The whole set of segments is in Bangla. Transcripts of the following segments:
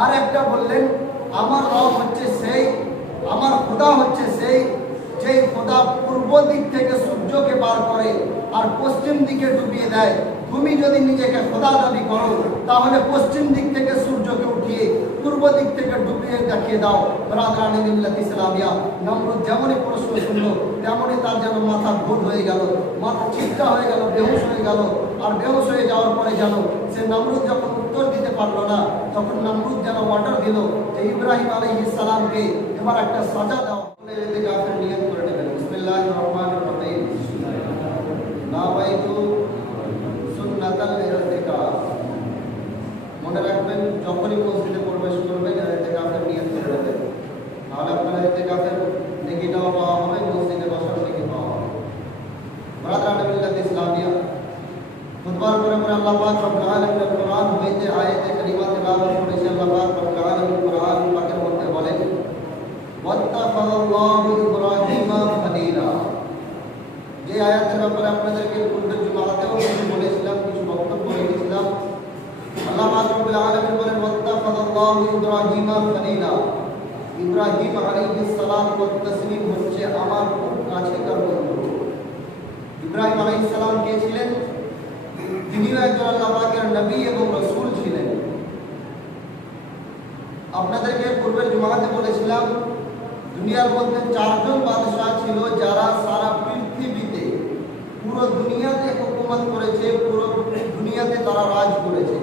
আর একটা বললেন, আমার রব হচ্ছে সেই, আমার খোদা হচ্ছে সেই যে খোদা পূর্ব দিক থেকে সূর্যকে বার করে আর পশ্চিম দিকে ডুবিয়ে দেয়। তুমি যদি নিজেকে খোদা দাবি করো, তাহলে পশ্চিম দিক থেকে সূর্যকে উঠিয়ে, পূর্ব দিক থেকে ডুবিয়ে দেখিয়ে দাও। মিল্লাত ইসলামিয়া, নমরুদ যেমনই প্রশ্ন শুনলো তেমনই তার যেন মাথা ভুল হয়ে গেল, মাথা চিন্তা হয়ে গেল, বেহুশ হয়ে গেল, আর বেহুশ হয়ে যাওয়ার পরে যেন সে নমরুদ যখন উত্তর দিতে পারল না, তখন নমরুদ যেন অর্ডার দিল যে ইব্রাহিম আলাইহিস সালামকে এবার একটা সাজা দাও, বলে এতে কাফের নিয়ত করে নেবেন মনে রাখবেন, যখনই মসজিদে প্রবেশ করবেন ইরতিকাফের নিয়ত করে নেবেন তাহলে আপনার ইরতিকাফের নেকিটাও পাওয়া হবে মসজিদে বসার নেকি পাওয়া হবে ব্রাদার মিল্লাত ইসলামিয়া খুতবার করে করে আল্লাহ পাক রব্বুল আলামিন কোরআন হইতে, আয়াতে কারিমা তেলাওয়াত করেছে আল্লাহ পাক রব্বুল আলামিন কোরআন পাকের মধ্যে বলেন ওয়াত্তাখাযাল্লাহু ইব্রাহিমা খলিলা যে আয়াতের ব্যাপারে আপনাদেরকে পূর্বের জুমাতেও কিছু বলেছিলাম, কিছু বক্তব্য রেখেছিলাম। আল্লাহ পাক রব্বুল আলামিন বলেন ওয়াত্তাখাযাল্লাহু ইব্রাহিমা খলিলা ইব্রাহিম আলাইহিস সালাম ওয়া তাসলিম হচ্ছে আমার খুব কাছেকার বন্ধু। ইব্রাহিম আলাইহিস সালাম কে তিনিও একজন আল্লাহ নবী এবং রসুল ছিলেন। আপনাদেরকে পূর্বের জুমাতে বলেছিলাম, দুনিয়ার মধ্যে চারজন বাদশাহ ছিল যারা সারা পৃথিবীতে পুরো দুনিয়াতে হুকুমত করেছে, পুরো দুনিয়াতে তারা রাজ করেছে।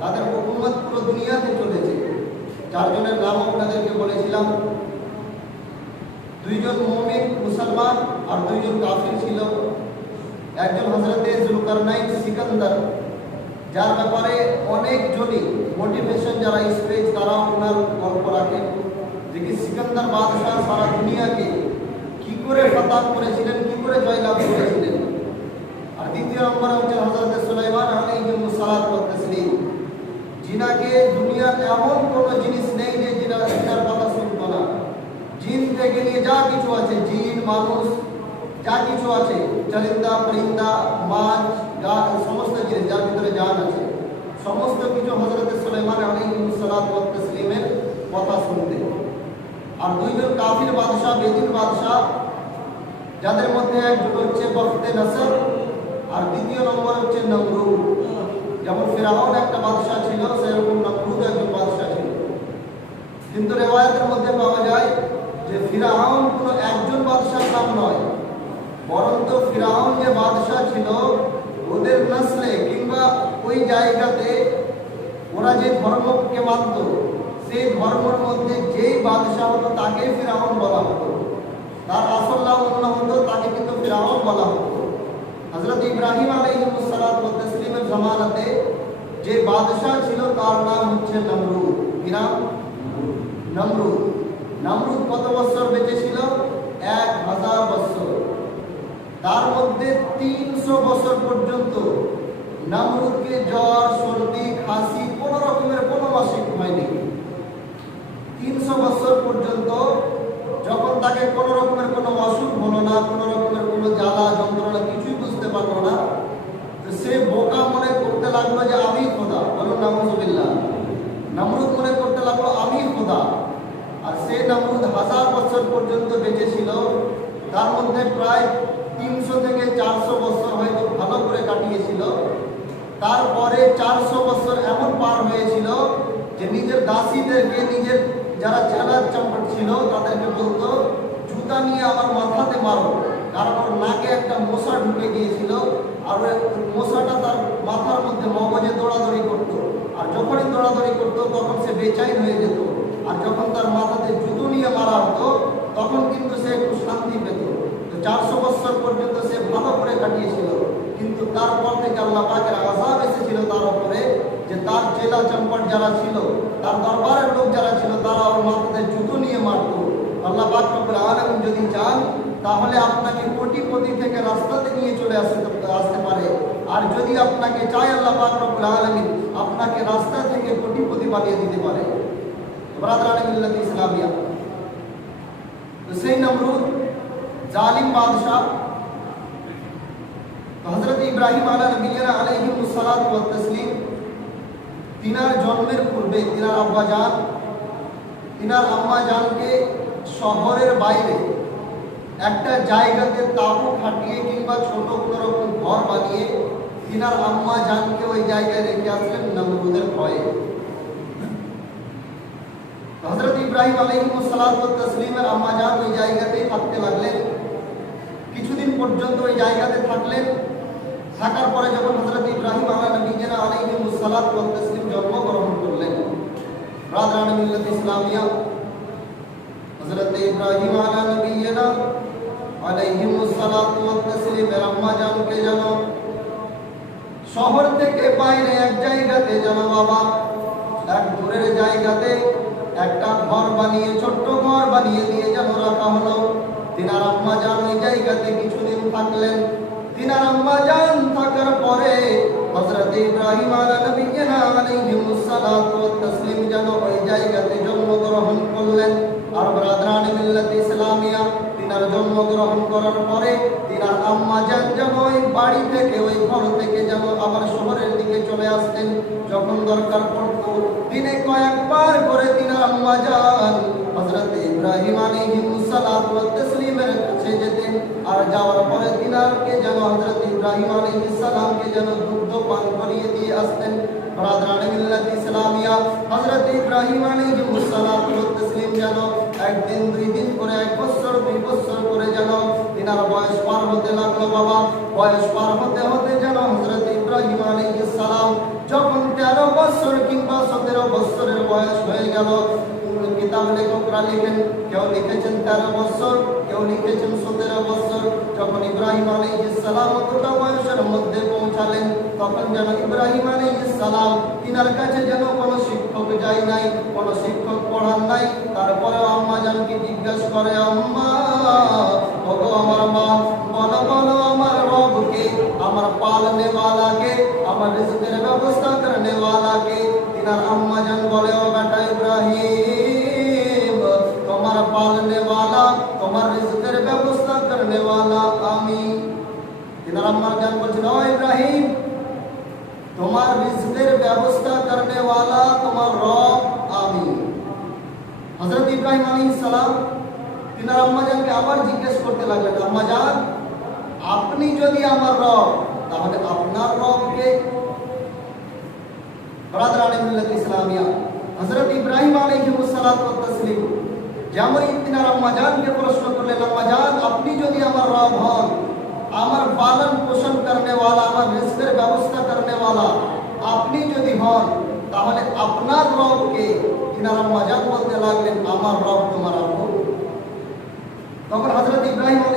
তাদের হুকুমত পুরো দুনিয়াতে চলেছে। চারজনের নাম আপনাদেরকে বলেছিলাম, দুইজন মুমিন মুসলমান আর দুইজন কাফির ছিল। একজন হজরতে জুলকারনাইন সিকান্দার, যার ব্যাপারে অনেকজনই মোটিভেশন যারা স্পেস তারা ওনার গল্প রাখেন যে কি সিকান্দার বাদশাহ সারা দুনিয়াকে কি করে ফতাহ করেছিলেন, কি করে জয়লাভ করেছিলেন। আর দ্বিতীয় নম্বর হচ্ছে হজরত সুলাইমান সালাত ওয়া তাসলিম জিনাকে দুনিয়ার এমন কোনো জিনিস নেই যে জিনা জিনার কথা শুনতো না। জিন থেকে নিয়ে যা কিছু আছে, জিন, মানুষ যা কিছু আছে, চলিন্দা পরিন্দা মাছ গাছ সমস্ত জিনিস যার ভিতরে জান আছে। সমস্ত কিছু হজরত ওয়া তাসলিমের কথা শুনতে। আর দুইজন কাফির বাদশাহ, বেদিন বাদশাহ, যাদের মধ্যে একজন হচ্ছে বখতে নাসর, আর দ্বিতীয় নম্বর হচ্ছে নমরুদ। যেমন ফেরাউন একটা বাদশাহ ছিল, সেরকম নমরুদ একজন বাদশাহ ছিল। কিন্তু রেওয়ায়তের মধ্যে পাওয়া যায় যে ফিরাউন কোনো একজন বাদশার নাম নয়। বরঞ্চ ফিরাউন যে বাদশাহ ছিল, ওদের নসলে কিংবা ওই জায়গাতে ওরা যে ধর্মকে মানত সেই ধর্মের মধ্যে যেই বাদশাহ হতো তাকে ফিরাউন বলা হতো। তার আসল নাম অন্য হতো, তাকে কিন্তু ফিরাউন বলা হতো। হজরত ইব্রাহিম আলাইহিসসালামের জামানাতে যে বাদশাহ ছিল, তার নাম হচ্ছে নমরুদ। কি নাম নমরুদ। নমরুদ কত বছর বেঁচে ছিল? এক হাজার বছর। তার মধ্যে তিনশো বছর পর্যন্ত নমরুদকে জ্বর, সর্দি, খাসি, কোনো রকমের কোনো মাসিক হয়নি তিনশো বছর পর্যন্ত যখন তাকে কোনো রকমের কোনো অসুখ হলো না, কোনো রকমের কোনো জ্বালা, যন্ত্রণা, কিছুই বুঝতে পারল না সে বোকা মনে করতে লাগল যে, আমি খোদা। বলো নামজবিল্লা নমরুদ মনে করতে লাগল, আমি খোদা। আর সে নমরুদ হাজার বছর পর্যন্ত বেঁচে ছিল। তার মধ্যে প্রায় তিনশো থেকে চারশো বছর হয়তো ভালো করে কাটিয়েছিল। তারপরে চারশো বছর এমন পার হয়েছিল যে নিজের দাসীদেরকে, নিজের যারা চেলার চাম্পট ছিল, তাদেরকে বলতো, জুতা নিয়ে আমার মাথাতে মারো। কারণ ওর নাকে একটা মশা ঢুকে গিয়েছিল আর মশাটা তার মাথার মধ্যে মগজে দৌড়াদৌড়ি করতো। আর যখনই দৌড়াদৌড়ি করতো, তখন সে বেচাইন হয়ে যেত। আর যখন তার মাথাতে জুতো নিয়ে মারা হতো, তখন কিন্তু সে একটু শান্তি পেত। চারশো বছর পর্যন্ত সে ভালো করে কাটিয়েছিল। কিন্তু তারপর থেকে আল্লাহ পাকের আজাব এসেছিল তার উপরে যে তার চেলা চম্পট যারা ছিল, তার দরবারের লোক যারা ছিল, তারা ওর মাথাতে জুতো নিয়ে মারতো। আল্লাহ পাক রব্বুল আলামিন যদি চান, তাহলে আপনাকে কোটিপতি থেকে রাস্তাতে নিয়ে চলে আসতে আসতে পারে। আর যদি আপনাকে চায় আল্লাহ পাক রব্বুল আলামিন, আপনাকে রাস্তা থেকে কোটিপতি বানিয়ে দিতে পারে। ব্রাদারান মিল্লাত ইসলামিয়া। তো সেই নমরুদ জালিম বাদশাহ তো হযরত ইব্রাহিম আলা নবিয়্যিনা আলাইহিস সালাতু ওয়াত তাসলিম, তিনার জন্মের পূর্বে তিনার আব্বা জান, তিনার আম্মা জানকে শহরের বাইরে একটা জায়গাতে তাবু খাটিয়ে কিংবা ছোট কোনো রকম ঘর বানিয়ে তিনার আম্মা জানকে ওই জায়গায় রেখে আসলেন নমরুদের ভয়ে। হজরত ইব্রাহিম আলাইহিমুসসালাতু ওয়াত তাসলিমের আম্মা জান ওই জায়গাতেই থাকতে লাগলেন। কিছুদিন পর্যন্ত ওই জায়গাতে থাকলেন। থাকার পরে যখন হজরত ইব্রাহিম আলা নবীনা আলাইহিমুসসালাতু ওয়াত তাসলিম জন্মগ্রহণ করলেন রাদরান মিল্লাত ইসলামিয়া হজরত ইব্রাহিম আলা নবীনা আলাইহিমুসসালাতু ওয়াত তাসলিমের আম্মা জানকে যেন শহর থেকে বাইরে এক জায়গাতে যেন বাবা, এক দূরের জায়গাতে একটা ঘর বানিয়ে, ছোট্ট ঘর বানিয়ে দিয়ে যেন রাখা হলো। তিনার আম্মা যান ওই জায়গাতে কিছুদিন থাকলেন। তিনার আম্মা যান থাকার পরে হযরত ইব্রাহিম আলা নবিয়িনা সালাতু ওয়াত তাসলিম যেন ওই জায়গাতে জন্মগ্রহণ করলেন। আর ব্রাদরান মিল্লাত ইসলামিয়া, তিনার জন্মগ্রহণ করার পরে তিনার আম্মা যান যেন ওই বাড়ি থেকে, ওই ঘর থেকে যেন আবার শহরের দিকে চলে আসতেন। যখন দরকার পড়তো, দিনে কয়েকবার করে তিনার আম্মা যান। হযরত ইব্রাহিম আলাইহিস সালাতু কাছে যেতেন। আর যাওয়ার পরে তিনারকে যেন হযরত ইব্রাহিম আলাইহিস সালামকে যেন দুগ্ধ পান করিয়ে দিয়ে আসতেন। ব্রাদরান মিল্লাত ইসলামিয়া একদিন, দুই দিন করে, এক বছর, দুই বছর করে যেন তিনার বয়স পার হতে লাগল বাবা। বয়স পার হতে হতে যেন হযরত ইব্রাহিম আলাইহিস সালাম যখন তেরো বছর কিংবা সতেরো বছরের বয়স হয়ে গেল কিতাব লেখকরা লিখেন কেউ লিখেছেন তেরো বছর কেউ লিখেছেন সতেরো বছর যখন ইব্রাহিম আলী ইসালাম অতটা বয়সের মধ্যে পৌঁছালেন, তখন যেন ইব্রাহিম আলী ইসালাম তিনার কাছে যেন কোনো শিক্ষক যায় নাই, কোনো শিক্ষক পড়ান নাই। তারপরে আম্মা জানকে জিজ্ঞাসা করে, আম্মা ওগো আমার মা, বলো বলো আমার রবকে, আমার পালনে ওয়ালাকে আমার রিজিকের ব্যবস্থা করনে ওয়ালাকে তিনার আম্মা জান বলে, ও বেটা ইব্রাহিম রিজকের ব্যবস্থা করনে वाला তোমার রব আমি হযরত ইব্রাহিম আলাইহিস সালাম তিনার আম্মা জানকে আবার জিজ্ঞেস করতে লাগলেন আম্মা জান আপনি যদি আমার রব তাহলে আপনার রব কে ব্রাদারানি মিল্লাত ইসলামিয়া হযরত ইব্রাহিম আলাইহিস সালাতু ওয়াত তাসলিম যেমন তিনার আম্মা জানকে প্রশ্ন করলেন আম্মা জান আপনি যদি আমার রব হন আমার পালন পোষণ করনে वाला আমার রিজকের ব্যবস্থা তাহলে আপনার রব কে তিনার আম্মা বলতে লাগলেন, আমার রব তোমার আব্বু। তখন হযরত ইব্রাহিম ওয়াত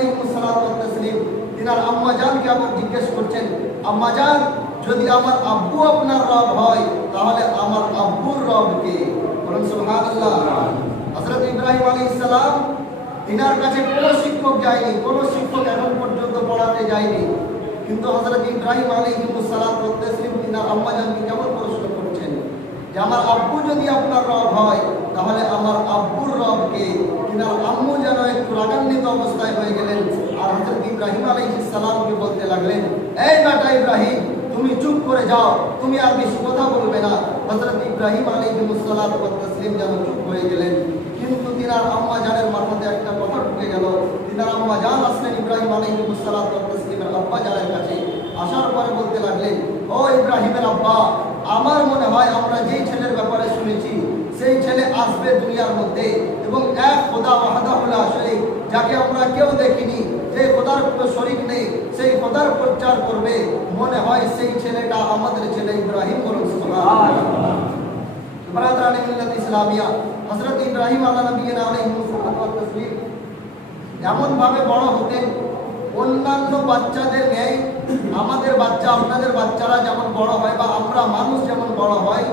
তিনার আম্মা জানকে আবার জিজ্ঞেস করছেন, আম্মা জান, যদি আমার আব্বু আপনার রব হয়, তাহলে আমার আব্বুর রব কে বলুন সুবহানাল্লাহ। হযরত ইব্রাহিম আলাইহিস সালাম তিনার কাছে কোনো শিক্ষক যায়নি, কোনো শিক্ষক এখন পর্যন্ত পড়াতে যায়নি। কিন্তু হযরত ইব্রাহিম ওয়াত তাসলিম তিনার আম্মা জানকে কেমন আমার আব্বু যদি আপনার রব হয়, তাহলে আমার আব্বুর রব কে তিনার আম্মু যেন একটু রাগান্বিত অবস্থায় হয়ে গেলেন। আর হযরত ইব্রাহিম আলাইহিস সালামকে বলতে লাগলেন, এই বেটা ইব্রাহিম, তুমি চুপ করে যাও, তুমি আর বেশি কথা বলবে না। হযরত ইব্রাহিম ওয়াত তাসলিম যেন চুপ হয়ে গেলেন। কিন্তু তিনার আম্মা জানের মাথাতে একটা কথা ঢুকে গেল। তিনার আম্মা জান আসলেন ইব্রাহিম ওয়াত তাসলিমের আব্বা জানের কাছে। আসার পরে বলতে লাগলেন, ও ইব্রাহিমের আব্বা আমার মনে হয় আমরা যেই ছেলের ব্যাপারে শুনেছি, সেই ছেলে আসবে দুনিয়ার মধ্যে এবং এক খোদা ওয়াহাদাহুল্লাহ শরীফ যাকে আমরা কেউ দেখিনি, যে খোদার কোনো শরীক নেই, সেই খোদার প্রচার করবে। মনে হয় সেই ছেলেটা আমাদের ছেলে ইব্রাহিম ইসলামিয়া, হযরত ইব্রাহিম আলা নবিয়িনা আলাইহিস সালাতু এমন ভাবে বড় হতেন, অন্যান্য বাচ্চাদের ন্যায় আমাদের বাচ্চা আপনাদের বাচ্চারা যেমন বড় হয় বা আমরা মানুষ যেমন বড় হয়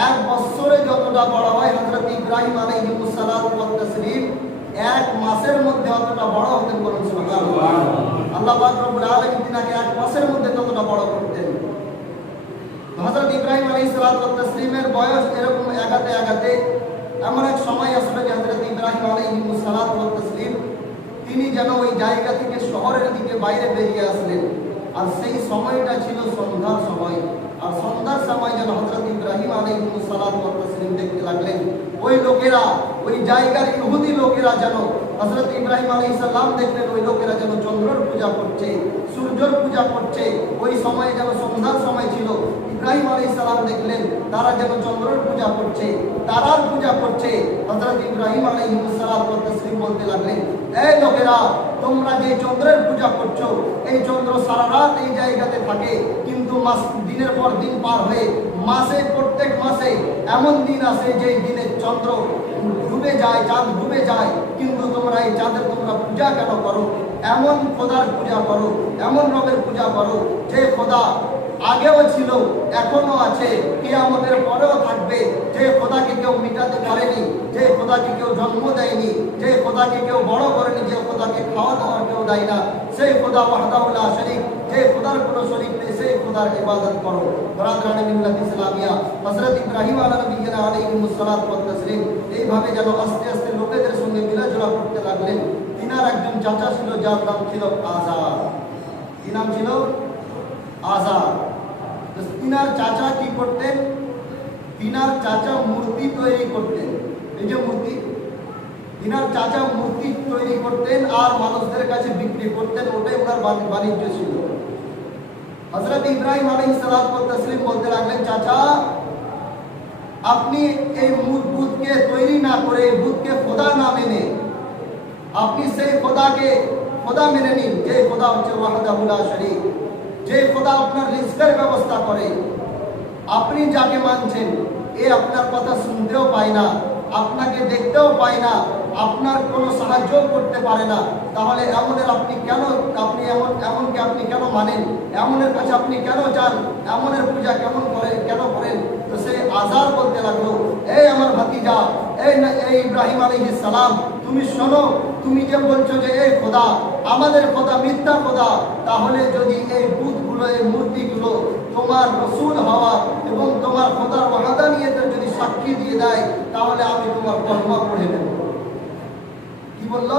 এক বছরে যতটা বড় হয় হযরত ইব্রাহিম ওয়াত তাসলিম এক মাসের মধ্যে অতটা বড় হতেন বলুন আল্লাহ রব্বুল আলামিন তিনাকে এক মাসের মধ্যে ততটা বড় করতেন হযরত ইব্রাহিম আলাইহিস সালাতু ওয়াত তাসলিমের বয়স এরকম এগাতে এগাতে এমন এক সময় আসলে যে হযরত ইব্রাহিম ওয়াত তাসলিম তিনি যেন ওই জায়গা থেকে শহরের দিকে বাইরে বেরিয়ে আসলেন। আর সেই সময়টা ছিল সন্ধ্যার সময়। আর সন্ধ্যার সময় যেন হজরত ইব্রাহিম আলাইহিস সালাম দেখতে লাগলেন। ওই লোকেরা, ওই জায়গার ইহুদি লোকেরা যেন হজরত ইব্রাহিম আলাইহিস সালাম দেখলেন, ওই লোকেরা যেন চন্দ্রর পূজা করছে, সূর্যর পূজা করছে। ওই সময় যেন সন্ধ্যার সময় ছিল, ইব্রাহিম আলাইহিস সালাম দেখলেন, তারা যেন চন্দ্রের পূজা করছে, তারার পূজা করছে। হজরত ইব্রাহিম আলাইহিস সালাম তসলিম বলতে লাগলেন এই লোকেরা, তোমরা যে চন্দ্রের পূজা করছ, এই চন্দ্র সারা রাত এই জায়গাতে থাকে, কিন্তু মাস, দিনের পর দিন পার হয়ে মাসে, প্রত্যেক মাসে এমন দিন আসে যে দিনে চন্দ্র ডুবে যায়, চাঁদ ডুবে যায়, কিন্তু তোমরা এই চাঁদের তোমরা পূজা কেন করো? এমন খোদার পূজা করো, এমন রবের পূজা করো, যে খোদা আগেও ছিল এখনও আছে। কিয়ামতের পরেও থাকবে, যে খোদাকে কেউ মিটাতে পারেনি, যে খোদাকে কেউ জন্ম দেয়নি, যে খোদাকে কেউ বড় করেনি, যে খোদাকে খাওয়া দাওয়ার কেউ দেয় না। সেই খোদা ওয়াহদাউল্লাহ শরীফ, যে খোদার কোনো শরীক নেই, সেই খোদার ইবাদত করো। ইসলামিয়া, হযরত ইব্রাহিম তাসলিম, এইভাবে যেন আস্তে আস্তে লোকেদের সঙ্গে মিলাজোলা করতে লাগলেন। তিনার একজন চাচা ছিল, যার নাম ছিল আজাদ কি নাম ছিল? আজাদ তিনার চাচা কি করতেন? তিনার চাচা মূর্তি তৈরি করতেন। এই যে মূর্তি, তিনার চাচা মূর্তি তৈরি করতেন আর মানুষদের কাছে বিক্রি করতেন, ওটাই ওনার বাণিজ্য ছিল। হজরত ইব্রাহিম সালাতু ওয়াত তাসলিম বলতে লাগলেন, চাচা, আপনি এই বুতকে তৈরি না করে বুতকে খোদা না মেনে, আপনি সেই খোদাকে, খোদা মেনে নিন, যে খোদা হচ্ছে ওয়াহদাহুল্লাহ শরীফ যে খোদা আপনার রিস্কের ব্যবস্থা করে, আপনি যাকে মানছেন, এ আপনার কথা শুনতেও পায় না, আপনাকে দেখতেও পায় না, আপনার কোনো সাহায্য করতে পারে না। তাহলে এমনের আপনি কেন, আপনি এমন, এমনকে আপনি কেন মানেন? এমনের কাছে আপনি কেন যান? এমনের পূজা কেমন করেন কেন করেন? তো সে আজার বলতে লাগল, এই আমার ভাতিজা, এই না, এই ইব্রাহিম আলাইহিস সালাম, তুমি শোনো, তুমি যে বলছো যে এই খোদা, আমাদের খোদা মিথ্যা খোদা, তাহলে যদি এই বুথগুলো এই মূর্তিগুলো তোমার রসুল হওয়া এবং তোমার খোদার ওয়াহাদানিয়তের যদি সাক্ষী দিয়ে দেয়, তাহলে আমি তোমার কলমা পড়ে নেব। কি বলল?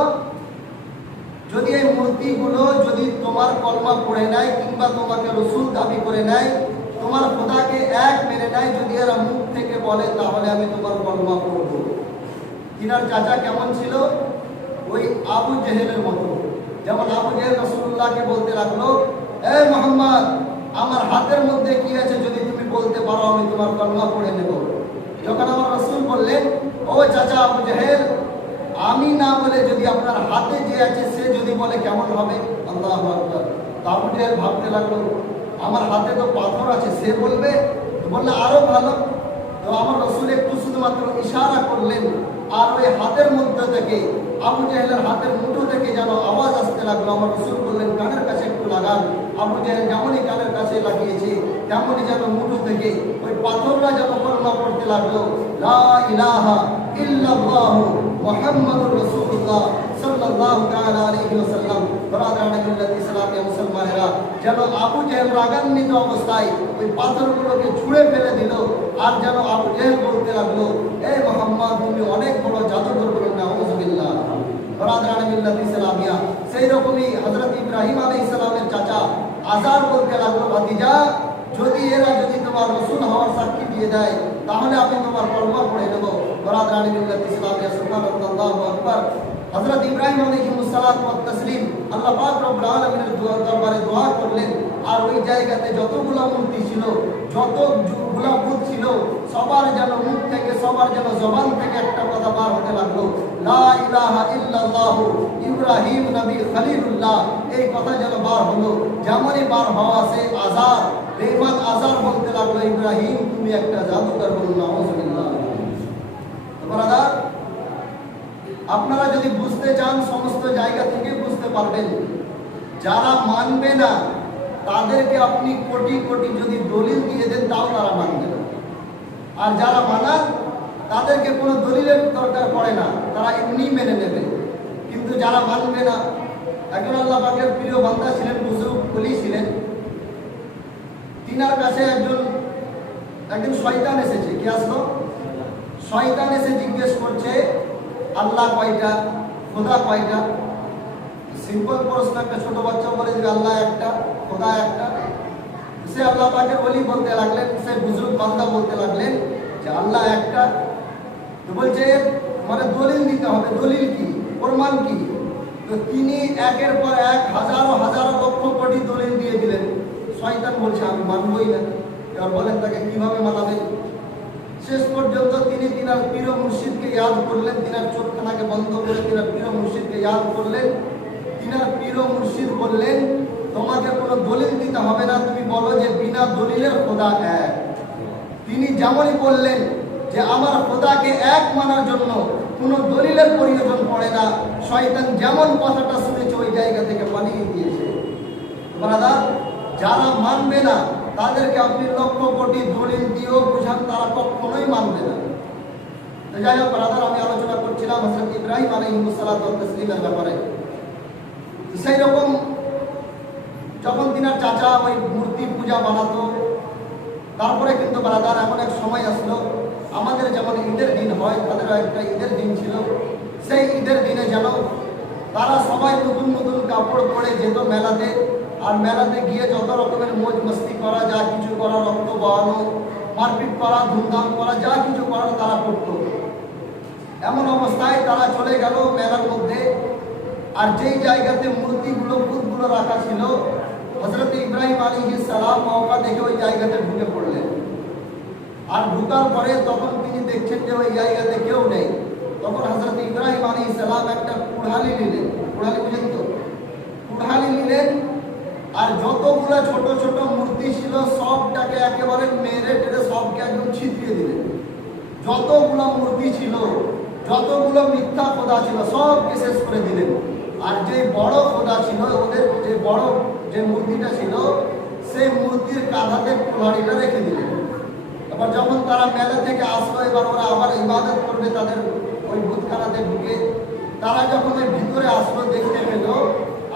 যদি এই মূর্তিগুলো যদি তোমার কলমা পড়ে নেয় কিংবা তোমাকে রসুল দাবি করে নেয় তোমার খোদাকে এক মেনে নেয় যদি এরা মুখ থেকে বলে, তাহলে আমি তোমার কলমা পড়ব। তিনার চাচা কেমন ছিল? ওই আবু জেহেলের মতো। যেমন আবু জেহেল রসুল্লাহকে বলতে লাগল মোহাম্মদ, আমার হাতের মধ্যে কি আছে যদি তুমি বলতে পারো, আমি তোমার কলমা পড়ে নেব। যখন আমার রসুল বললেন, ও চাচা আবু জেহেল, আমি না বলে যদি আপনার হাতে যে আছে, সে যদি বলে কেমন হবে? আল্লাহ আকবার। আবু জেহেল ভাবতে লাগল, আমার হাতে তো পাথর আছে, সে বলবে? বললে, আরও ভালো। তো আমার রসুল একটু শুধুমাত্র ইশারা করলেন, আর ওই হাতের মধ্যে থেকে, আবু জাহেলের হাতের মুঠো থেকে যেন আওয়াজ আসতে লাগল। আমার রসুল বললেন, কানের কাছে একটু লাগান। আবু জাহেল যেমনই কানের কাছে লাগিয়েছে, তেমনই যেন মুঠো থেকে ওই পাথররা যেন কলমা পড়তে লাগল। লা ইলাহা ইল্লাল্লাহু মুহাম্মাদুর রাসূলুল্লাহ সাল্লাল্লাহু তাআলা আলাইহি ওয়াসাল্লাম। বরাদারানা মিল্লাত ইসলামিয়া মুসলমানেরা যেন আবু জেহেল রাগান্বিত অবস্থায় ওই পাথরগুলোকে ছুঁড়ে ফেলে দিল আর যেন আবু জেহেল বলতে লাগল এই মোহাম্মদ, তুমি অনেক বড় জাদুঘর বলেন না দরবারে দোয়া করলেন। আর ওই জায়গাতে যতগুলো মূর্তি ছিল যতগুলো বুত ছিল, সবার যেন মুখ থেকে, সবার যেন জবান থেকে একটা কথা বার হতে লাগল। ইলাহা ইব্রাহিম নবী খলিলুল্লাহ। এই কথা যেন বার হলো, যেমনই বার হওয়া সে আজার। বেমান বলতে লাগল ইব্রাহিম, তুমি একটা জাদুকর ব্রাদার আপনারা যদি বুঝতে চান, সমস্ত জায়গা থেকে বুঝতে পারবেন, যারা মানবে না, তাদেরকে আপনি কোটি কোটি যদি দলিল দিয়ে দেন, তাও তারা মানবে না। আর যারা মানান তাদেরকে কোনো দলিলের দরকার পড়ে না, তারা এমনি মেনে নেবে। কিন্তু যারা মানবে না, একজন আল্লাহ পাকের প্রিয় বান্দা ছিলেন বুজুর্গ বলি ছিলেন। তিনার কাছে একজন একজন শয়তান এসেছে। কি আসলো? শয়তান এসে জিজ্ঞেস করছে, আল্লাহ কয়টা, খোদা কয়টা? সিম্পল প্রশ্ন, একটা ছোট বাচ্চা বলে যে আল্লাহ একটা, খোদা একটা। সে আল্লাহ পাকের বলি বলতে লাগলেন, সে বুজুর্গ বান্দা বলতে লাগলেন যে আল্লাহ একটা তো বলছে মানে দলিল দিতে হবে। দলিল কি? প্রমাণ কি? তো তিনি একের পর এক হাজারো হাজারো লক্ষ কোটি দলিল দিয়ে দিলেন। শয়তান বলছে, আমি মানবই না। এবার বলেন তাকে কীভাবে মানাবেন শেষ পর্যন্ত তিনি তিনার প্রিয় মুর্শিদকে ইয়াদ করলেন, তিনার চোখখানাকে বন্ধ করে তিনার প্রিয় মুর্শিদকে ইয়াদ করলেন। তিনার প্রিয় মুর্শিদ বললেন, তোমাকে কোনো দলিল দিতে হবে না, তুমি বলো যে বিনা দলিলের খোদা এক। তিনি যেমনই বললেন যে আমার খোদাকে এক মানার জন্য কোনো দলিলের প্রয়োজন পড়ে না, শয়তান যেমন কথাটা শুনেছে ওই জায়গা থেকে পালিয়ে গিয়েছে। ব্রাদার, যারা মানবে না, তাদেরকে আপনি লক্ষ কোটি দলিল দিয়েও বুঝান তারা কখনোই মানবে না। যাই হোক, ব্রাদার, আমি আলোচনা করছিলাম হজরত ইব্রাহিম আলহিমুসাল্লাহ তসলিমের ব্যাপারে। সেই রকম যখন তিনার চাচা ওই মূর্তি পূজা বানাতো, তারপরে কিন্তু ব্রাদার এমন এক সময় আসলো আমাদের যেমন ঈদের দিন হয় তাদেরও একটা ঈদের দিন ছিল। সেই ঈদের দিনে যেন তারা সবাই নতুন নতুন কাপড় পরে যেত মেলাতে, আর মেলাতে গিয়ে যত রকমের মোজ মস্তি করা, যা কিছু করা, রক্ত বহানো, মারপিট করা, ধুমধাম করা, যা কিছু করার তারা করত। এমন অবস্থায় তারা চলে গেল মেলার মধ্যে। আর যেই জায়গাতে মূর্তিগুলো বুধগুলো রাখা ছিল হজরত ইব্রাহিম আলী সালাম মৌকা দেখে ওই জায়গাতে ঢুকে পড়লেন। আর ঢুকার পরে তখন তিনি দেখছেন যে ওই জায়গাতে কেউ নেই। তখন হজরত ইব্রাহিম আলী সালাম একটা কুড়ালি নিলেন। কুড়ালি বুঝেন তো? কুড়ালি নিলেন আর যতগুলো ছোট ছোট মূর্তি ছিল, সবটাকে একেবারে মেরে টেরে সবকে একদম ছিটিয়ে দিলেন। যতগুলো মূর্তি ছিল, যতগুলো মিথ্যা খোদা ছিল, সবকে শেষ করে দিলেন। আর যে বড় খোদা ছিল, ওদের যে বড় যে মূর্তিটা ছিল, সেই মূর্তির কাঁধাতে কুড়ালিটা রেখে দিলেন। এবার যখন তারা মেলা থেকে আসলো এবার ওরা আবার ইবাদত করবে তাদের ওই বুথখানাতে ঢুকে। তারা যখন ওই ভিতরে আসলো দেখতে পেল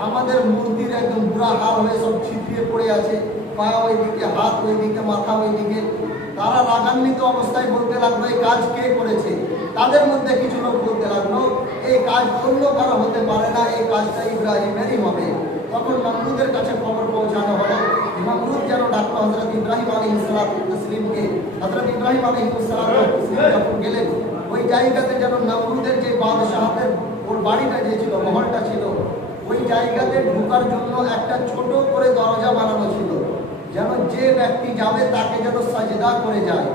আমাদের মূর্তির একদম বুড়া হাল হয়ে সব ছিটিয়ে পড়ে আছে। পা ওইদিকে, হাত ওইদিকে, মাথা ওইদিকে। তারা রাগান্বিত অবস্থায় বলতে লাগল, এই কাজ কে করেছে? তাদের মধ্যে কিছু লোক বলতে লাগল, এই কাজ অন্য কারও হতে পারে না, এই কাজটা ইব্রাহিমেরই হবে। তখন নমরুদের কাছে খবর পৌঁছানো হলো। নমরুদ যেন ডাক্তার হজরত ইব্রাহিম আলী ইসলাম তসলিমকে হজরত ইব্রাহিম আলী ইসলাম যখন গেলেন, ওই জায়গাতে যেন নমরুদের যে বাদশাহের ওর বাড়িটা যে ছিল, মহলটা ছিল, ওই জায়গাতে ঢোকার জন্য একটা ছোট করে দরজা বানানো ছিল, যেন যে ব্যক্তি যাবে তাকে যেন সাজদা করে যায়।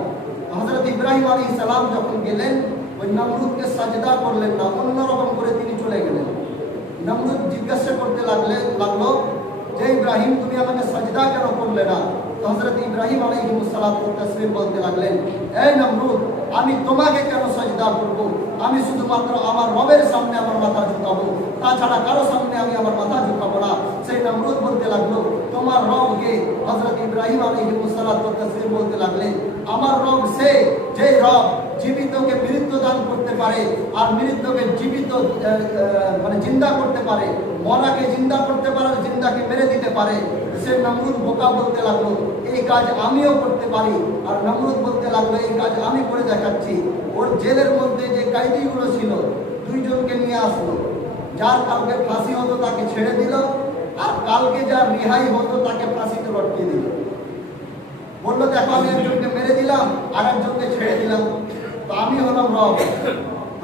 হজরত ইব্রাহিম আলী সালাম যখন গেলেন, ওই নমরুদকে সাজদা করলেন না, অন্যরকম করে তিনি চলে গেলেন। নমরুদ জিজ্ঞাসা করতে লাগলে লাগল যে ইব্রাহিম, তুমি আমাকে সাজদা কেন করলে না? তো হজরত ইব্রাহিম আলাইহিমুসালাম তসলিম বলতে লাগলেন, এই নমরুদ, আমি তোমাকে কেন সাজদা করব? আমি শুধুমাত্র আমার রবের সামনে আমার মাথা ঝুঁকাবো। তাছাড়া কারও সামনে আমি আমার মাথা ঝুঁকাবো না। সেই নমরুদ বলতে লাগল, তোমার রবকে হজরত ইব্রাহিম আলাইহিমুসালাম তসলিম বলতে লাগলেন আমার রব সে, যে রব জীবিতকে মৃত্যু দান করতে পারে আর মৃত্যুকে জীবিত মানে জিন্দা করতে পারে, মরাকে জিন্দা করতে পারে জিন্দাকে মেরে দিতে পারে। সে নমরুদ বোকা বলতে লাগল, এই কাজ আমিও করতে পারি। আর নমরুদ বলতে লাগল, এই কাজ আমি করে দেখাচ্ছি। ওর জেলের মধ্যে যে কায়দিগুলো ছিল, দুইজনকে নিয়ে আসলো। যার কালকে ফাঁসি হতো তাকে ছেড়ে দিল, আর কালকে যার রিহাই হতো তাকে ফাঁসিতে লটকিয়ে দিল। বলল, দেখো, আমি একজনকে মেরে দিলাম, আর একজনকে ছেড়ে দিলাম। তো আমি হলাম রব।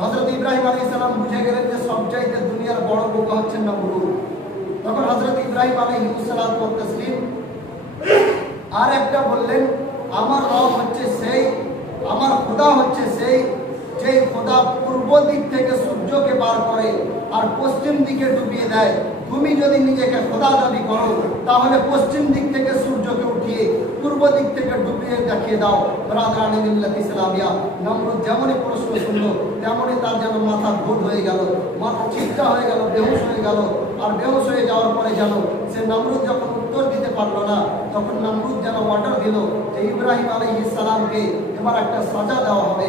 হজরত ইব্রাহিম আলী ইসলাম বুঝে গেলেন যে সবচাইতে দুনিয়ার বড় বোকা হচ্ছেন না গুরু তখন হজরত ইব্রাহিম আলী ইসলাম তসলিম, আর একটা বললেন, আমার রব হচ্ছে সেই, আমার খোদা হচ্ছে সেই যে খোদা পূর্ব দিক থেকে সূর্যকে বার করে আর পশ্চিম দিকে ডুবিয়ে দেয়। তুমি যদি নিজেকে খোদা দাবি করো, তাহলে পশ্চিম দিক থেকে সূর্যকে উঠিয়ে পূর্ব দিক থেকে ডুবিয়ে দেখিয়ে দাও। রাধারানীল্লাহ ইসলামিয়া নমরুদ যেমনই প্রশ্ন শুনলো, তেমনই তার যেন মাথা ভোট হয়ে গেল, মাথা চিন্তা হয়ে গেল, বেহুশ হয়ে গেল। আর বেহুশ হয়ে যাওয়ার পরে যেন সে নমরুদ যখন উত্তর দিতে পারল না, তখন নমরুদ যেন অর্ডার দিল যে ইব্রাহিম আলী সালামকে এবার একটা সাজা দেওয়া হবে।